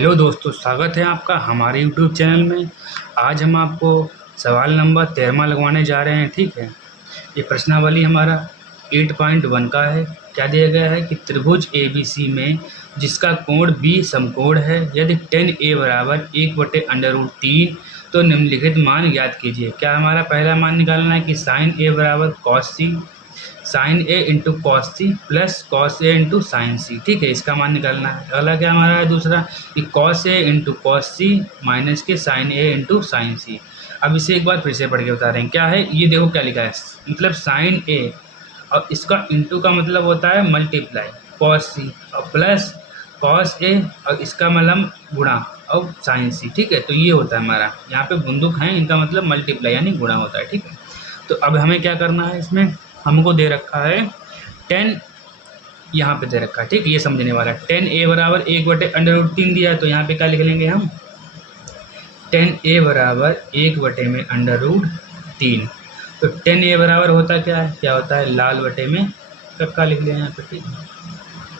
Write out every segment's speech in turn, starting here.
Hello दोस्तों, स्वागत है आपका हमारे यूट्यूब चैनल में। आज हम आपको सवाल नंबर 13वां लगवाने जा रहे हैं। ठीक है, ये प्रश्नावली हमारा 8.1 का है। क्या दिया गया है कि त्रिभुज ABC में जिसका कोण B समकोण है, यदि tan A बराबर 1/√3 तो निम्नलिखित मान ज्ञात कीजिए। क्या हमारा पहला मान निकालना है कि sin A बराबर cos C, sin A into cos C plus cos A into sine C. ठीक है, इसका मान निकालना है। अगला क्या हमारा है दूसरा कि cos A into cos C minus के साइन ए इंटू साइन सी। अब इसे एक बार फिर से पढ़ के बता रहे हैं क्या है ये। देखो क्या लिखा है, मतलब साइन ए और इसका इंटू का मतलब होता है मल्टीप्लाई कॉस सी और प्लस कॉस ए और इसका मतलब गुणा और साइन सी। ठीक है, तो ये होता है हमारा, यहाँ पे बंदूक है, इनका मतलब मल्टीप्लाई यानी गुणा होता है। ठीक है, तो अब हमें क्या करना है, इसमें हमको दे रखा है 10, यहाँ पे दे रखा है। ठीक, ये समझने वाला है। tan A बराबर 1/√3 दिया है, तो यहाँ पे क्या लिख लेंगे हम, tan A बराबर 1/√3। तो tan A बराबर होता क्या है, क्या होता है लाल बटे में कक्का लिख लें यहाँ पे। ठीक है,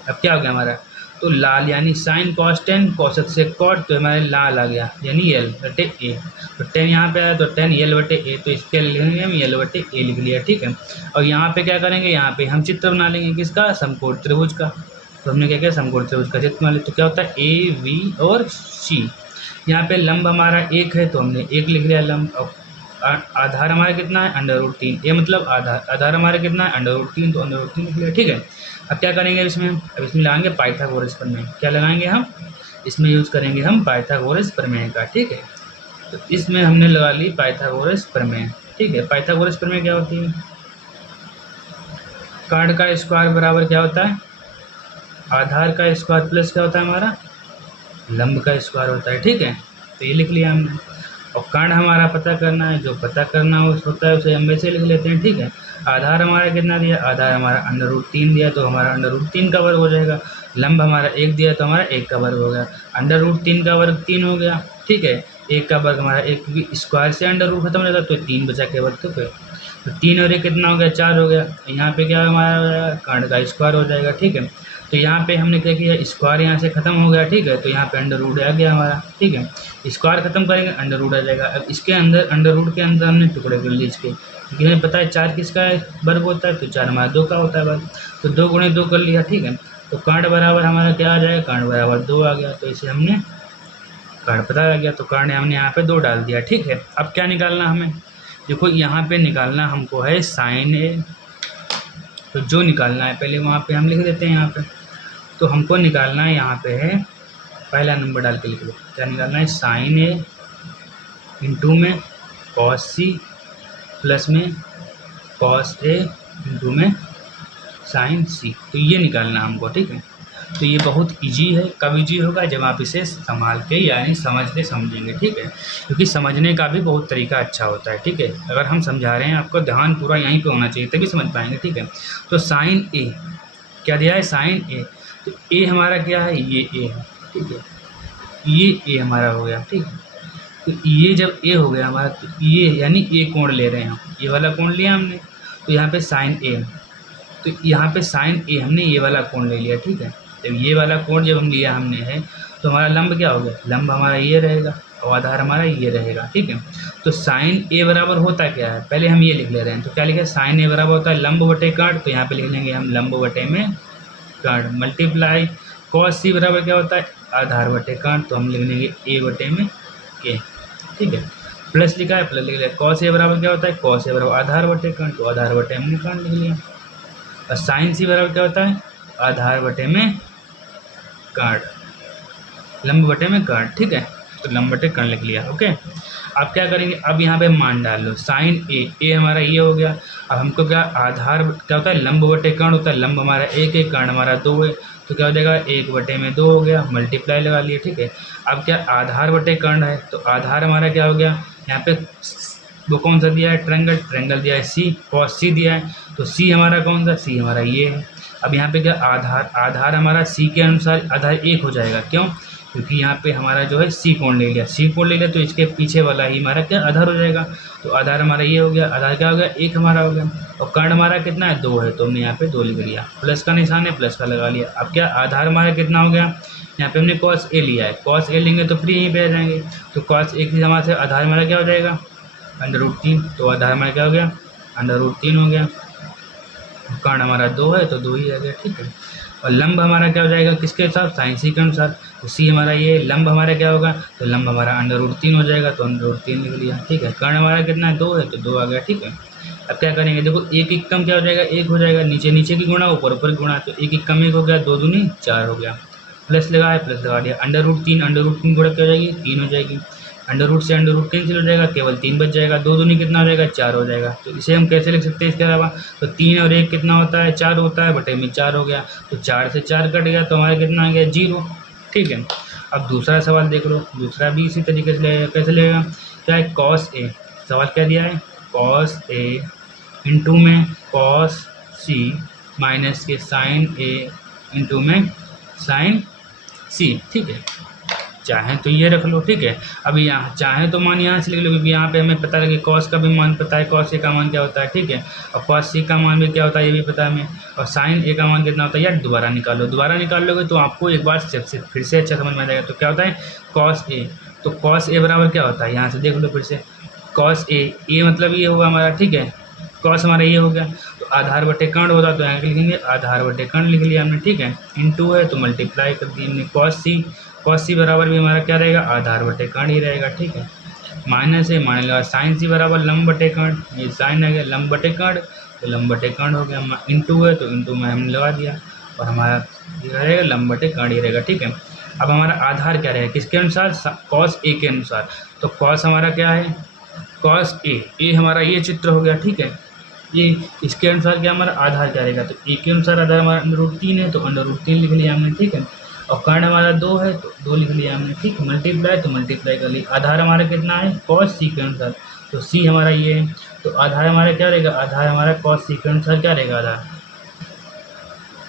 अब क्या हो गया हमारा, तो लाल यानी साइन कॉस टेन, कौशक से कॉट, तो हमारे लाल आ गया यानी एल बटे ए। तो 10 यहाँ पे आया तो 10 एल बटे ए, तो इसके लिखेंगे हम एल बटे ए लिख लिया। ठीक है, और यहाँ पे क्या करेंगे, यहाँ पे हम चित्र बना लेंगे किसका, समकोण त्रिभुज का। तो हमने क्या किया, समकोण त्रिभुज का चित्र बना लिया। तो क्या होता है ए बी और सी। यहाँ पे लंब हमारा एक है तो हमने एक लिख लिया लंब, और आधार हमारा कितना है √3, ये मतलब आधार हमारा कितना है √3, तो √3 लिख लिया। ठीक है, अब क्या करेंगे इसमें, अब इसमें लगाएंगे पाइथागोरस प्रमेय। क्या लगाएंगे हम, इसमें यूज़ करेंगे हम पाइथागोरस प्रमेय का। ठीक है, तो इसमें हमने लगा ली पाइथागोरस प्रमेय। ठीक है, पाइथागोरस प्रमेय क्या होती है, कांड का स्क्वायर बराबर क्या होता है, आधार का स्क्वायर प्लस क्या होता है हमारा, लंब का स्क्वायर होता है। ठीक है, तो ये लिख लिया हमने। और कांड हमारा पता करना है, जो पता करना होता है उसे हम वैसे लिख लेते हैं। ठीक है, आधार हमारा कितना दिया, आधार हमारा √3 दिया, तो हमारा √3 का वर्ग हो जाएगा। लंब हमारा 1 दिया तो हमारा 1 का वर्ग हो गया। √3 का वर्ग 3 हो गया। ठीक है, 1 का वर्ग हमारा 1 स्क्वायर से √ खत्म हो जाएगा, तो 3 बचा के वर्ग। तो 3 और 1 कितना हो गया, 4 हो गया। यहाँ पे क्या हमारा कांड का स्क्वायर हो जाएगा। ठीक है, तो यहाँ पे हमने क्या किया, स्क्वायर यहाँ से खत्म हो गया। ठीक है, तो यहाँ पे √ आ गया हमारा। ठीक है, स्क्वायर खत्म करेंगे √ आ जाएगा। अब इसके अंदर √ के अंदर हमने टुकड़े कर लिए इसके, क्योंकि हमें पता है 4 किसका वर्ग होता है, तो 4 हमारा 2 का होता है वर्ग, तो 2 × 2 कर लिया। ठीक है, तो कांड बराबर हमारा क्या आ जाएगा, कांड बराबर 2 आ गया। तो इसे हमने कांड पता लग गया, तो कांड हमने यहाँ पे 2 डाल दिया। ठीक है, अब क्या निकालना हमें, देखो यहाँ पे निकालना हमको है साइन ए। तो जो निकालना है पहले वहाँ पे हम लिख देते हैं यहाँ पे। तो हमको निकालना है यहाँ पे है, पहला नंबर डाल के लिख लो। क्या निकालना है, साइन ए इंटू में कॉस सी प्लस में कॉस ए इंटू में साइन सी। तो ये निकालना हमको। ठीक है, तो ये बहुत इजी है। कब इजी होगा, जब आप इसे संभाल के यानी समझ के समझेंगे। ठीक है, क्योंकि समझने का भी बहुत तरीका अच्छा होता है। ठीक है, अगर हम समझा रहे हैं आपको ध्यान पूरा यहीं पे होना चाहिए तभी समझ पाएंगे। ठीक है, तो साइन ए क्या दिया है, साइन ए, तो ए हमारा क्या है, ये ए है। ठीक है, ये ए हमारा हो गया। ठीक है, तो ये जब ए हो गया हमारा, तो ये यानी ए कोण ले रहे हैं हम, ये वाला कोण लिया हमने, तो यहाँ पे साइन ए, तो यहाँ पे साइन ए हमने ये वाला कोण ले लिया। ठीक है, जब ये वाला कोण जब हम लिया हमने है, तो हमारा लंब क्या हो गया, लंब हमारा ये रहेगा और आधार हमारा ये रहेगा। ठीक है, तो साइन ए बराबर होता क्या है, पहले हम ये लिख ले रहे हैं। तो क्या लिखा है, साइन ए बराबर होता है लंब बटे काट, तो यहाँ पे लिख लेंगे हम लंब बटे में काट मल्टीप्लाई कॉस सी बराबर क्या होता है, आधार बटे काट, तो हम लिख लेंगे ए बटे में के। ठीक है, प्लस लिखा है, प्लस लिख लिया। कॉस ए बराबर क्या होता है, कॉस ए बराबर आधार बटे काट, तो आधार बटे हमने काट लिख लिया। और साइन सी बराबर क्या होता है, आधार बटे में काट, लंब बटे में काट। ठीक है, तो लंब बटे काट लिख लिया। ओके, अब क्या करेंगे, अब यहाँ पे मान डाल लो, साइन ए हमारा ये हो गया। अब हमको क्या, आधार क्या होता है, लंब बटे काट होता है, लंब हमारा 1 है, काट हमारा 2 है, तो क्या हो जाएगा 1 बटे में 2 हो गया, मल्टीप्लाई लगा लिए। ठीक है, अब क्या आधार बटे काट है, तो आधार हमारा क्या हो गया, यहाँ पे वो कौन सा दिया है, ट्रेंगल दिया है सी, कॉस सी दिया है, तो सी हमारा कौन सा, सी हमारा ये है। अब यहाँ पे क्या आधार हमारा सी के अनुसार आधार 1 हो जाएगा, क्यों, क्योंकि यहाँ पे हमारा जो है सी कोण ले लिया, तो इसके पीछे वाला ही हमारा क्या आधार हो जाएगा। तो आधार हमारा ये हो गया, आधार क्या हो गया, 1 हमारा हो गया, और कांड हमारा कितना है, 2 है, तो हमने यहाँ पे 2 लिख लिया, प्लस का निशान है, प्लस का लगा लिया। अब क्या आधार हमारा कितना हो गया, यहाँ पे हमने कॉस ए लिया है, कॉस ए लेंगे तो फिर यहीं पे आ जाएंगे। तो कॉस ए की जमा से आधार हमारा क्या हो जाएगा, √3। तो आधार हमारा क्या हो गया, √3 हो गया। कर्ण हमारा 2 है तो 2 ही आ गया, ठीक है। और लंब हमारा क्या हो जाएगा, किसके हिसाब, साइन सी के अनुसार। तो सी हमारा ये, लंब हमारा क्या होगा, तो लंब हमारा √3 हो जाएगा, तो √3 लिख लिया, ठीक है। कर्ण हमारा कितना है, 2 है तो 2 आ गया, ठीक है। अब क्या करेंगे, देखो एक एक कम क्या हो जाएगा, 1 हो जाएगा, नीचे नीचे की गुणा ऊपर ऊपर गुणा, तो एक एक कम 1 हो गया, 2 दूनी 4 हो गया। प्लस लगाया, प्लस लगा दिया, √3 गुणा क्या हो जाएगी, 3 हो जाएगी। √3 से √3 हो जाएगा, केवल 3 बच जाएगा, 2 दूनी कितना हो जाएगा, 4 हो जाएगा। तो इसे हम कैसे लिख सकते हैं इसके अलावा, तो 3 और 1 कितना होता है, 4 होता है, बटे में 4 हो गया। तो 4 से 4 कट गया, तो हमारा कितना आ गया, 0, ठीक है। अब दूसरा सवाल देख लो, दूसरा भी इसी तरीके से लगेगा। कैसे लगेगा, क्या है, कॉस ए, सवाल क्या दिया है, कॉस ए इंटू में कॉस सी माइनस के साइन ए इंटू में साइन सी, ठीक है। चाहें तो ये रख लो, ठीक है। अभी यहाँ चाहें तो मान यहाँ से लिख लो, क्योंकि यहाँ पे हमें पता लगे कॉस का भी मान पता है, कॉस ए का मान क्या होता है, ठीक है। और कॉस सी का मान भी क्या होता है ये भी पता है हमें, और साइन ए का मान कितना होता है यार, दोबारा निकालो, दोबारा निकाल लोगे तो आपको एक बार स्टेप से फिर से अच्छा समझ में आ जाएगा। तो क्या होता है कॉस ए, तो कॉस ए बराबर क्या होता है, यहाँ से देख लो फिर से, कॉस ए मतलब ये होगा हमारा, ठीक है। कॉस हमारा ये हो गया, तो आधार बटे कर्ण होता, तो यहाँ लिखेंगे आधार बटे कर्ण लिख लिया हमने, ठीक है। इंटू है तो मल्टीप्लाई कर दिए हमने, कॉस सी बराबर भी हमारा क्या रहेगा, आधार बटे कर्ण ही रहेगा, ठीक है। माइनस है, मान लगा साइन सी बराबर लंब बटे कर्ण, ये साइन आ गया, लंब बटे कर्ण तो लंब बटे कर्ण हो गया। इंटू है तो इंटू में हमने लगा दिया, और हमारा ये रहेगा लंब बटे कर्ण ही रहेगा, ठीक है। अब हमारा आधार क्या रहेगा, किसके अनुसार, कॉस ए के अनुसार। तो कॉस हमारा क्या है, कॉस ए हमारा ये चित्र हो गया, ठीक है। ये इसके अनुसार क्या हमारा आधार क्या रहेगा, तो ए के अनुसार आधार हमारा √3 है, तो √3 लिख लिया हमने, ठीक है। और कर्ण हमारा 2 है तो 2 लिख लिया हमने, ठीक है। मल्टीप्लाई तो मल्टीप्लाई कर लिया, आधार हमारा कितना है, कॉस सी के अनुसार, तो सी हमारा ये है, तो आधार हमारा क्या रहेगा, आधार हमारा कॉस सी के अनुसार क्या रहेगा आधार,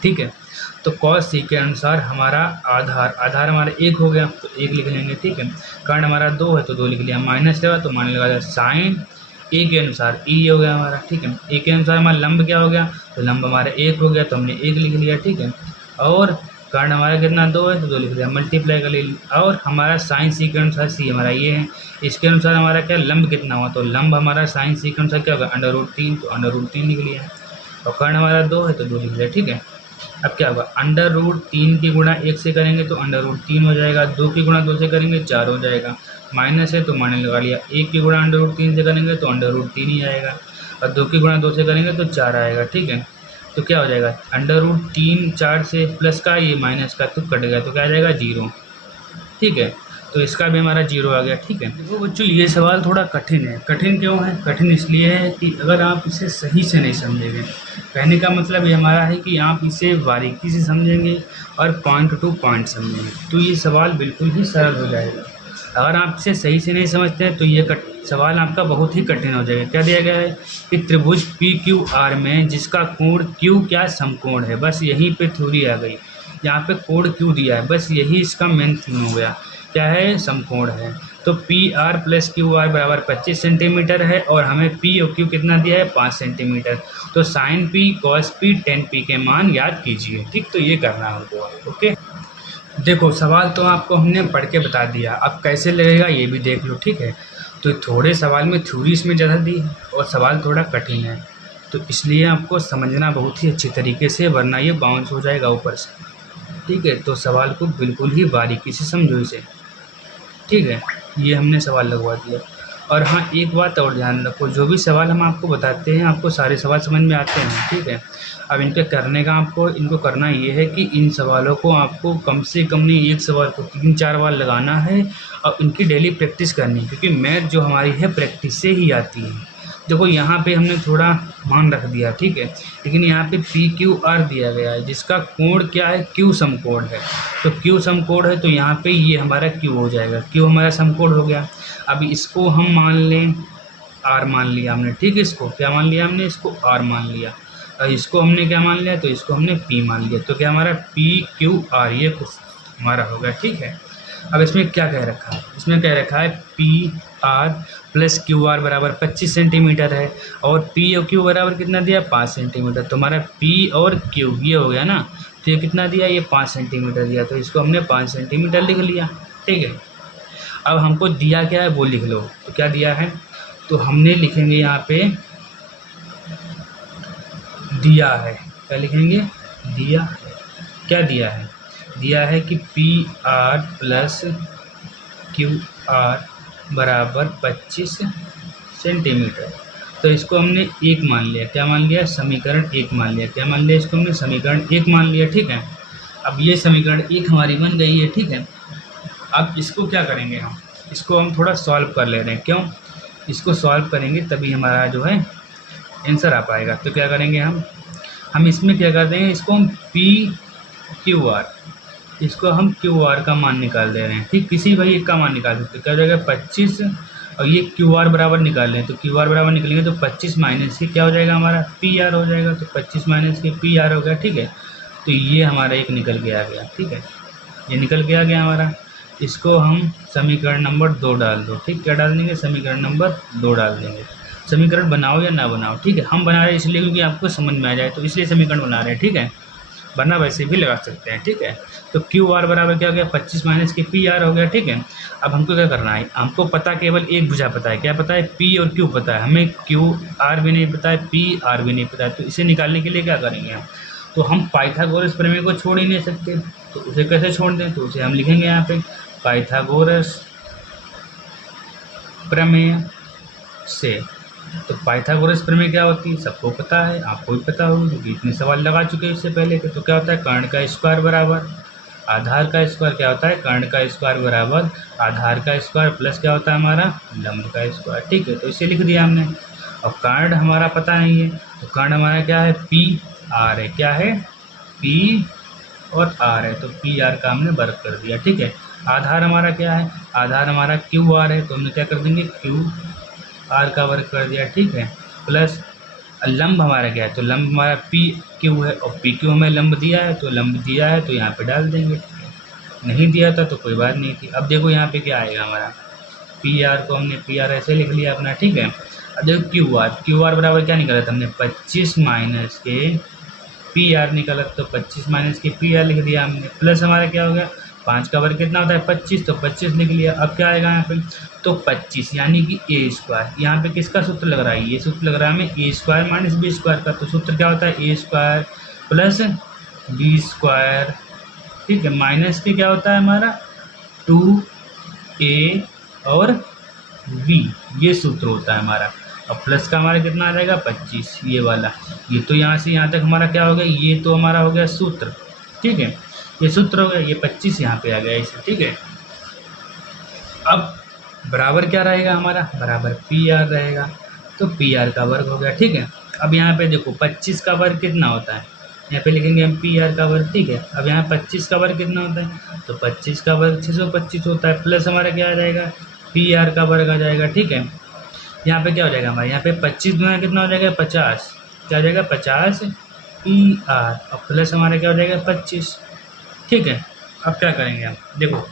ठीक है। तो कॉस सी के अनुसार हमारा आधार हमारा 1 हो गया, तो 1 लिख लेंगे, ठीक है। कर्ण हमारा 2 है तो 2 लिख लिया, माइनस लगा तो मान लगा साइन ए के अनुसार ई हो गया हमारा, ठीक है। ए के अनुसार हमारा लंब क्या हो गया, तो लंब हमारा 1 हो गया, तो हमने 1 लिख लिया, ठीक है। और कर्ण हमारा कितना 2 है तो 2 लिख लिया, मल्टीप्लाई कर लिया। और हमारा साइन सी के अनुसार सी हमारा ये है, इसके अनुसार हमारा क्या लंब कितना हुआ, तो लंब हमारा साइन सी के अनुसार क्या होगा, √3, तो √3 लिख लिया। और कर्ण हमारा 2 है तो 2 लिख लिया, ठीक है। अब क्या होगा, √3 की गुणा 1 से करेंगे तो √3 हो जाएगा, 2 की गुणा 2 से करेंगे 4 हो जाएगा, माइनस है तो माइनस लगा लिया, 1 की गुणा √3 से करेंगे तो √3 ही आएगा, और 2 की गुणा 2 से करेंगे तो 4 आएगा, ठीक है। तो क्या हो जाएगा, √3 4 से प्लस का ये माइनस का तो कट गया, तो क्या आ जाएगा 0, ठीक है। तो इसका भी हमारा 0 आ गया, ठीक है। देखो बच्चों ये सवाल थोड़ा कठिन है, कठिन क्यों है, कठिन इसलिए है कि अगर आप इसे सही से नहीं समझेंगे, कहने का मतलब ये हमारा है कि आप इसे बारीकी से समझेंगे और पॉइंट टू पॉइंट समझेंगे, तो ये सवाल बिल्कुल ही सरल हो जाएगा। अगर आप इसे सही से नहीं समझते हैं तो ये सवाल आपका बहुत ही कठिन हो जाएगा। क्या दिया गया है कि त्रिभुज PQR में जिसका कोण Q क्या समकोण है, बस यहीं पे थ्योरी आ गई। यहाँ पे कोण Q दिया है, बस यही इसका मेन थीम हो गया, क्या है, समकोण है। तो PR + QR बराबर 25 सेंटीमीटर है, और हमें P और Q कितना दिया है, 5 सेंटीमीटर। तो sign P cos P tan P के मान याद कीजिए, ठीक। तो ये करना है हमको, ओके। देखो सवाल तो आपको हमने पढ़ के बता दिया, अब कैसे लगेगा ये भी देख लो, ठीक है। तो थोड़े सवाल में थ्योरी इसमें ज़्यादा दी है और सवाल थोड़ा कठिन है, तो इसलिए आपको समझना बहुत ही अच्छी तरीके से, वरना ये बाउंस हो जाएगा ऊपर से, ठीक है। तो सवाल को बिल्कुल ही बारीकी से समझो इसे, ठीक है। ये हमने सवाल लगवा दिया। और हाँ एक बात और ध्यान रखो, जो भी सवाल हम आपको बताते हैं आपको सारे सवाल समझ में आते हैं, ठीक है। अब इनके करने का इनको करना ये है कि इन सवालों को आपको कम से कम नहीं, एक सवाल को 3-4 बार लगाना है और इनकी डेली प्रैक्टिस करनी है, क्योंकि मैथ जो हमारी है प्रैक्टिस से ही आती है। देखो यहाँ पे हमने थोड़ा मान रख दिया, ठीक है, लेकिन यहाँ पे PQR दिया गया है जिसका कोण क्या है, Q समकोण है। तो Q समकोण है तो यहाँ पे ये हमारा Q हो जाएगा, Q हमारा समकोण हो गया। अब इसको हम मान लें R मान लिया हमने, ठीक है। इसको क्या मान लिया हमने, इसको R मान लिया, और इसको हमने क्या मान लिया, तो इसको हमने P मान लिया। तो क्या हमारा PQR ये कुछ हमारा हो गया, ठीक है। अब इसमें क्या कह रखा है, इसमें कह रखा है PR + QR बराबर 25 सेंटीमीटर है, और P और Q बराबर कितना दिया, 5 सेंटीमीटर। तो हमारा P और Q ये हो गया ना, तो ये कितना दिया, ये 5 सेंटीमीटर दिया, तो इसको हमने 5 सेंटीमीटर लिख लिया। ठीक है, अब हमको दिया क्या है वो लिख लो। तो क्या दिया है, तो हमने लिखेंगे यहाँ पे दिया है, क्या लिखेंगे, दिया है। क्या दिया है, दिया है कि PR प्लस QR बराबर 25 सेंटीमीटर। तो इसको हमने एक मान लिया, क्या मान लिया, समीकरण एक मान लिया। क्या मान लिया, इसको हमने समीकरण एक मान लिया। ठीक है, अब ये समीकरण एक हमारी बन गई है। ठीक है, अब इसको क्या करेंगे, हम इसको हम थोड़ा सॉल्व कर ले रहे हैं। क्यों, इसको सॉल्व करेंगे तभी हमारा जो है आंसर आ पाएगा। तो क्या करेंगे, हम इसमें क्या कर देंगे, इसको हम PQR, इसको हम QR का मान निकाल दे रहे हैं। ठीक, किसी भाई एक का मान निकाल सकते हैं। क्या हो जाएगा 25, और ये QR बराबर निकाल लें, तो QR बराबर निकलेंगे तो 25 माइनस के क्या हो जाएगा, हमारा PR हो जाएगा। तो 25 माइनस के PR हो गया। ठीक है, तो ये हमारा एक निकल के आ गया। ठीक है, ये निकल के आ गया हमारा। इसको हम समीकरण नंबर 2 डाल दो। ठीक, क्या डाल देंगे, समीकरण नंबर 2 डाल देंगे। समीकरण बनाओ या ना बनाओ, ठीक है, हम बना रहे हैं इसलिए क्योंकि आपको समझ में आ जाए, तो इसलिए समीकरण बना रहे हैं। ठीक है, वरना वैसे भी लगा सकते हैं। ठीक है, तो QR बराबर क्या हो गया, 25 माइनस के PR हो गया। ठीक है, अब हमको क्या करना है, हमको पता केवल एक भुजा पता है। क्या पता है, P और Q पता है, हमें QR भी नहीं पता है, PR भी नहीं पता है। तो इसे निकालने के लिए क्या करेंगे हम, तो हम पाइथागोरस प्रमेय को छोड़ ही नहीं सकते। तो उसे कैसे छोड़ दें, तो उसे हम लिखेंगे यहाँ पे पाइथागोरस प्रमेय से। तो पाइथागोरस प्रमेय क्या होती है, सबको पता है, आपको भी पता होगी क्योंकि इतने सवाल लगा चुके हैं इससे पहले के। तो क्या होता है, कर्ण का स्क्वायर बराबर आधार का स्क्वायर, क्या होता है, कर्ण का स्क्वायर बराबर आधार का स्क्वायर प्लस क्या होता है हमारा, लंब का स्क्वायर। ठीक है, तो इसे लिख दिया हमने। और कर्ण हमारा पता नहीं है, तो कर्ण हमारा क्या है, PR है। क्या है, P और R है, तो PR का हमने वर्ग कर दिया। ठीक है, आधार हमारा क्या है, आधार हमारा QR है, तो हमने क्या कर देंगे, QR का वर्ग कर दिया। ठीक है, प्लस लंब हमारा क्या है, तो लंब हमारा PQ है, और PQ हमें लंब दिया है, तो लंब दिया है तो यहाँ पे डाल देंगे। नहीं दिया था तो कोई बात नहीं थी। अब देखो यहाँ पे क्या आएगा हमारा, PR को हमने PR ऐसे लिख लिया अपना। ठीक है, अब देखो QR बराबर क्या निकाला था हमने, 25 माइनस के PR निकाला, तो 25 माइनस के PR लिख दिया हमने। प्लस हमारा क्या हो गया, 5 का वर्ग कितना होता है, 25, तो 25 लिख लिया। अब क्या आएगा यहाँ पे, तो 25 यानी कि A स्क्वायर। यहाँ पे किसका सूत्र लग रहा है, ये सूत्र लग रहा है हमें A square minus B square का। तो सूत्र क्या होता है, A square plus B square. ठीक है, माइनस के क्या होता है हमारा 2A और B, ये सूत्र होता है हमारा। और प्लस का हमारा कितना आ जाएगा 25, ये वाला। ये तो यहाँ से यहाँ तक हमारा क्या हो गया, ये तो हमारा हो गया सूत्र। ठीक है, ये सूत्र हो गया, ये 25 यहाँ पे आ गया इसे। ठीक है, अब बराबर क्या रहेगा हमारा, बराबर PR रहेगा, तो PR का वर्ग हो गया। ठीक है, अब यहाँ पे देखो 25 का वर्ग कितना होता है, यहाँ पे लिखेंगे हम PR का वर्ग। ठीक है, अब यहाँ 25 का वर्ग कितना होता है, तो 25 का वर्ग 625 होता है, प्लस हमारा क्या आ जाएगा, PR का वर्ग आ जाएगा। ठीक है, यहाँ पे क्या हो जाएगा हमारे, यहाँ पे 25 गुना कितना हो जाएगा 50, क्या हो जाएगा 50 PR, और प्लस हमारा क्या हो जाएगा 25। ठीक है, अब क्या करेंगे हम, देखो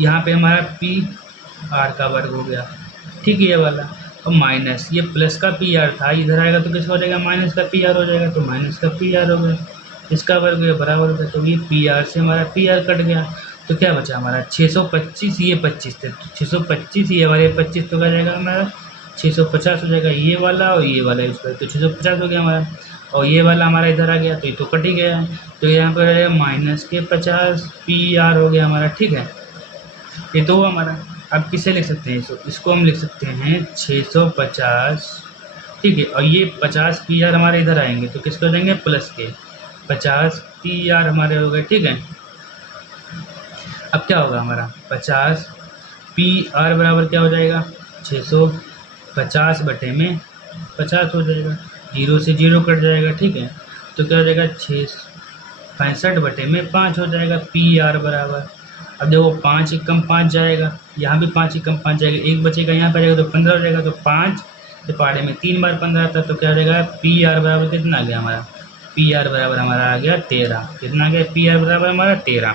यहाँ पे हमारा PR का वर्ग हो गया। ठीक है, ये वाला, और माइनस ये प्लस का PR था, इधर आएगा तो किसका हो जाएगा, माइनस का PR हो जाएगा, तो माइनस का PR हो गया, इसका वर्ग ये बराबर होता है। तो ये PR से हमारा PR कट गया, तो क्या बचा हमारा 625, ये 25 थे, तो 625 ये वाले 25 तो क्या जाएगा हमारा 650 हो जाएगा, ये वाला और ये वाला इसका, तो 650 हो गया हमारा। और ये वाला हमारा इधर आ गया, तो ये तो कट ही गया है, तो यहाँ पर रहेगा माइनस के 50 PR हो गया हमारा। ठीक है, ये तो हमारा। अब किसे लिख सकते हैं, इसको हम लिख सकते हैं 650। ठीक है, और ये 50 PR हमारे इधर आएंगे, तो किसको देंगे, प्लस के 50 PR हमारे हो गए। ठीक है, अब क्या होगा हमारा 50 PR बराबर क्या हो जाएगा, 650 बटे में 50 हो जाएगा, 0 से 0 कट जाएगा। ठीक है, तो क्या हो जाएगा 665 बटे में 5 हो जाएगा PR बराबर। अब देखो 5 एक कम 5 जाएगा, यहाँ भी 5 एक कम 5 जाएगा, एक बचेगा यहाँ पर जाएगा तो 15 हो जाएगा, तो 5 के पहाड़े में 3 बार 15 आता है, तो क्या हो जाएगा PR बराबर कितना आ गया हमारा, PR बराबर हमारा आ गया 13। कितना आ गया, PR बराबर हमारा 13।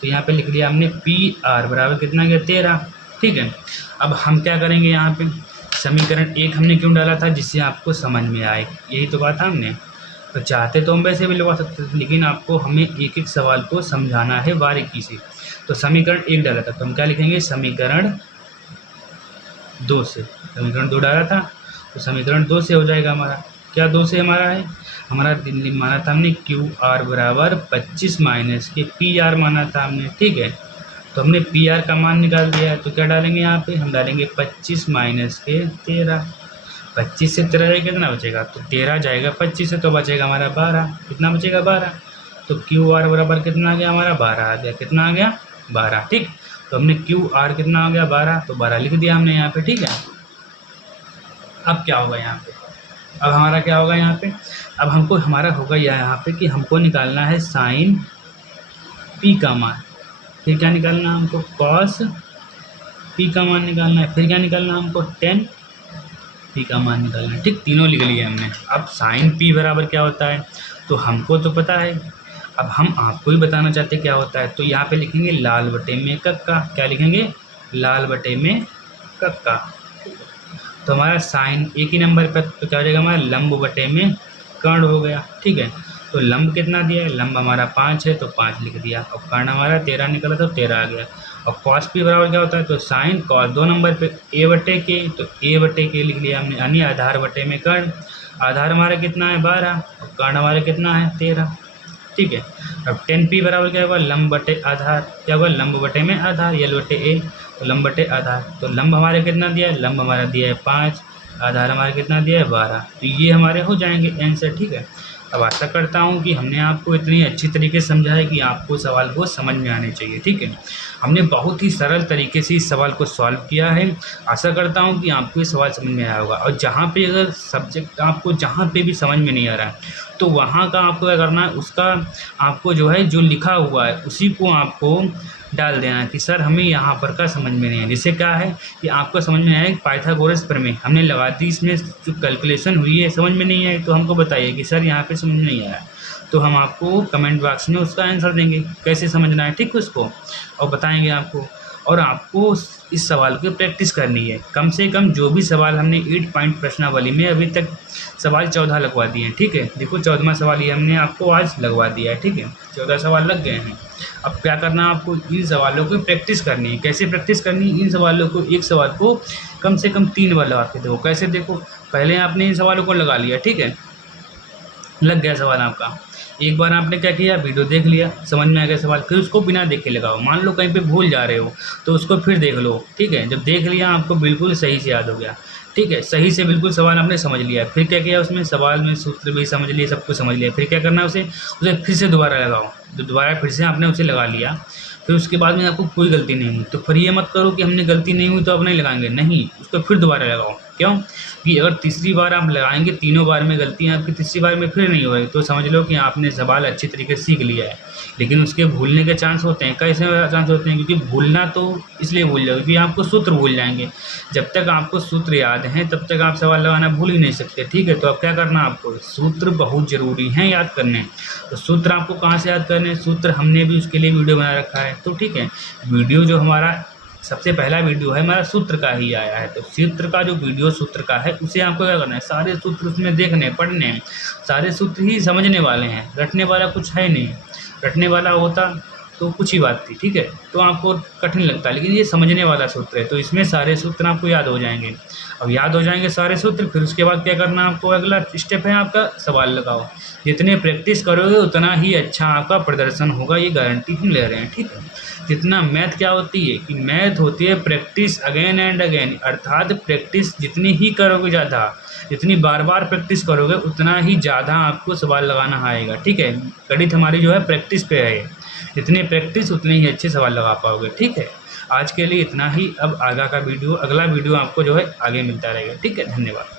तो यहाँ पे लिख लिया हमने PR बराबर कितना गया 13। ठीक है, अब हम क्या करेंगे, यहाँ पे समीकरण एक हमने क्यों डाला था, जिससे आपको समझ में आए, यही तो बात हमने। तो चाहते तो हम वैसे भी लगवा सकते थे, लेकिन आपको हमें एक एक सवाल को समझाना है बारीकी से। तो समीकरण 1 डाला था, तो हम क्या लिखेंगे, समीकरण 2 से। समीकरण 2 डाला था तो समीकरण 2 से हो जाएगा हमारा। क्या 2 से हमारा है, हमारा माना था हमने क्यू आर बराबर 25 माइनस के पी आर माना था हमने, ठीक है। तो हमने पी आर का मान निकाल दिया है, तो क्या डालेंगे यहाँ पे, हम डालेंगे 25 माइनस के 13। 25 से 13 जाएगा कितना बचेगा, तो 13 जाएगा 25 से, तो बचेगा हमारा 12। कितना बचेगा, 12। तो क्यू आर बराबर कितना आ गया हमारा, 12 आ गया। कितना आ गया, 12, ठीक। तो हमने क्यू आर कितना आ गया, 12, तो 12 लिख दिया हमने यहाँ पे, ठीक है। अब क्या होगा यहाँ पे, अब हमारा क्या होगा यहाँ पे, अब हमको हमारा होगा यहाँ पे कि हमको निकालना है साइन पी का मान। फिर क्या निकालना है हमको, कॉस पी का मान निकालना है। फिर क्या निकालना है हमको, टेन पी का मान निकालना है, ठीक। तीनों लिख लिए हमने। अब साइन पी बराबर क्या होता है, तो हमको तो पता है, अब हम आपको ही बताना चाहते हैं क्या होता है। तो यहाँ पे लिखेंगे लाल बटे में कक्का। क्या लिखेंगे, लाल बटे में कक्का। तो हमारा साइन एक ही नंबर पर, तो क्या हो जाएगा हमारा लंब बटे में कर्ण हो गया, ठीक है। तो लंब कितना दिया है, लंब हमारा 5 है, तो 5 लिख दिया। और कर्ण हमारा 13 निकला, तो 13 आ गया। और कॉस पी बराबर क्या होता है, तो साइन कॉस 2 नंबर पे ए बटे के, तो ए बटे के लिख लिया हमने, यानी आधार बटे में कर्ण। आधार हमारा कितना है, 12, और कर्ण हमारा कितना है, 13, ठीक है। अब 10p बराबर क्या होगा, लंब बटे आधार। क्या होगा, लंब बटे में आधार, यल बटे ए, तो लंब बटे आधार। तो लंब हमारे कितना दिया है, लंब हमारा दिया है 5, आधार हमारा कितना दिया है 12। तो ये हमारे हो जाएंगे आंसर, ठीक है। अब आशा करता हूँ कि हमने आपको इतनी अच्छी तरीके से समझाया कि आपको सवाल को समझ में आने चाहिए, ठीक है। हमने बहुत ही सरल तरीके से इस सवाल को सॉल्व किया है। आशा करता हूँ कि आपको ये सवाल समझ में आया होगा। और जहाँ पे अगर सब्जेक्ट आपको जहाँ पे भी समझ में नहीं आ रहा है, तो वहाँ का आपको क्या करना है, उसका आपको जो है जो लिखा हुआ है उसी को आपको डाल देना कि सर हमें यहाँ पर का समझ में नहीं है। जिससे क्या है कि आपको समझ में आए, पाइथागोरस प्रमेय हमने लगा दी, इसमें जो कैलकुलेशन हुई है समझ में नहीं आई, तो हमको बताइए कि सर यहाँ पे समझ में नहीं आया, तो हम आपको कमेंट बॉक्स में उसका आंसर देंगे कैसे समझना है, ठीक उसको, और बताएंगे आपको। और आपको इस सवाल की प्रैक्टिस करनी है, कम से कम जो भी सवाल हमने 8 पॉइंट प्रश्नावली में अभी तक सवाल 14 लगवा दिए हैं, ठीक है। देखो 14वां सवाल ये हमने आपको आज लगवा दिया है, ठीक है। 14 सवाल लग गए हैं। अब क्या करना है आपको, इन सवालों की प्रैक्टिस करनी है। कैसे प्रैक्टिस करनी है, इन सवालों को, एक सवाल को कम से कम 3 बार लगा के देखो। कैसे देखो, पहले आपने इन सवालों को लगा लिया, ठीक है, लग गया सवाल आपका। एक बार आपने क्या किया, वीडियो देख लिया, समझ में आ गया सवाल, फिर उसको बिना देख के लगाओ। मान लो कहीं पे भूल जा रहे हो तो उसको फिर देख लो, ठीक है। जब देख लिया आपको बिल्कुल सही से याद हो गया, ठीक है, सही से बिल्कुल सवाल आपने समझ लिया, फिर क्या किया, उसमें सवाल में सूत्र भी समझ लिए, सब कुछ समझ लिया, फिर क्या करना है, उसे फिर से दोबारा लगाओ। तो दोबारा फिर से आपने उसे लगा लिया, फिर उसके बाद में आपको कोई गलती नहीं हुई, तो फिर ये मत करो कि हमने गलती नहीं हुई तो अब नहीं लगाएंगे, नहीं, उसको फिर दोबारा लगाओ। क्यों कि अगर तीसरी बार आप लगाएंगे, तीनों बार में गलतियाँ आपकी तीसरी बार में फिर नहीं होगी, तो समझ लो कि आपने सवाल अच्छी तरीके से सीख लिया है। लेकिन उसके भूलने के चांस होते हैं। कैसे चांस होते हैं, क्योंकि भूलना तो इसलिए भूल जाओगे क्योंकि आपको सूत्र भूल जाएंगे। जब तक आपको सूत्र याद हैं तब तक आप सवाल लगाना भूल ही नहीं सकते, ठीक है। तो अब क्या करना, आपको सूत्र बहुत ज़रूरी हैं याद करने। तो सूत्र आपको कहाँ से याद करने, सूत्र हमने भी उसके लिए वीडियो बना रखा है, तो ठीक है। वीडियो जो हमारा सबसे पहला वीडियो है हमारा सूत्र का ही आया है, तो सूत्र का जो वीडियो सूत्र का है उसे आपको क्या करना है, सारे सूत्र उसमें देखने पढ़ने, सारे सूत्र ही समझने वाले हैं, रटने वाला कुछ है नहीं। रटने वाला होता तो कुछ ही बात थी, ठीक है, तो आपको कठिन लगता है, लेकिन ये समझने वाला सूत्र है, तो इसमें सारे सूत्र आपको याद हो जाएंगे। अब याद हो जाएंगे सारे सूत्र, फिर उसके बाद क्या करना आपको, अगला स्टेप है आपका सवाल लगाओ। जितने प्रैक्टिस करोगे उतना ही अच्छा आपका प्रदर्शन होगा, ये गारंटी हम ले रहे हैं, ठीक है। जितना मैथ क्या होती है कि मैथ होती है प्रैक्टिस अगेन एंड अगेन, अर्थात प्रैक्टिस जितनी ही करोगे ज़्यादा, जितनी बार बार प्रैक्टिस करोगे उतना ही ज़्यादा आपको सवाल लगाना आएगा, ठीक है। गणित हमारी जो है प्रैक्टिस पे है, जितनी प्रैक्टिस उतने ही अच्छे सवाल लगा पाओगे, ठीक है। आज के लिए इतना ही। अब अगला वीडियो आपको जो है आगे मिलता रहेगा, ठीक है। धन्यवाद।